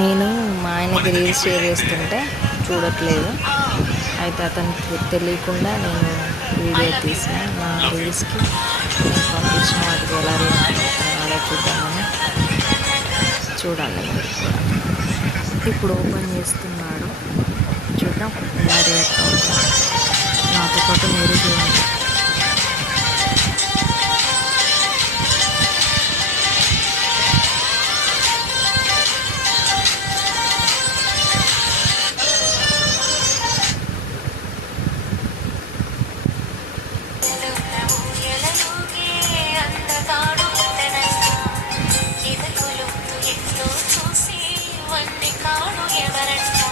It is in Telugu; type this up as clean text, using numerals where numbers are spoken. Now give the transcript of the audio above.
నేను మా ఆయనకి రీల్స్ షేర్ చేస్తుంటే చూడట్లేదు. అయితే అతనికి తెలియకుండా నేను వీడియో తీసిన నా రీల్స్కి నేను పంపించిన వాటికి ఎలా రియాక్ట్ అవుతున్నాడో చూద్దామని. చూడాలి మీరు కూడా. ఇప్పుడు ఓపెన్ చేస్తున్నాడు, చూద్దాం ఎలా రియాక్ట్ అవుతాడు. నాతో పాటు మీరు చూడండి. ఎదకులు ఎంతో చూసి వన్నె కాడు ఎవరంట.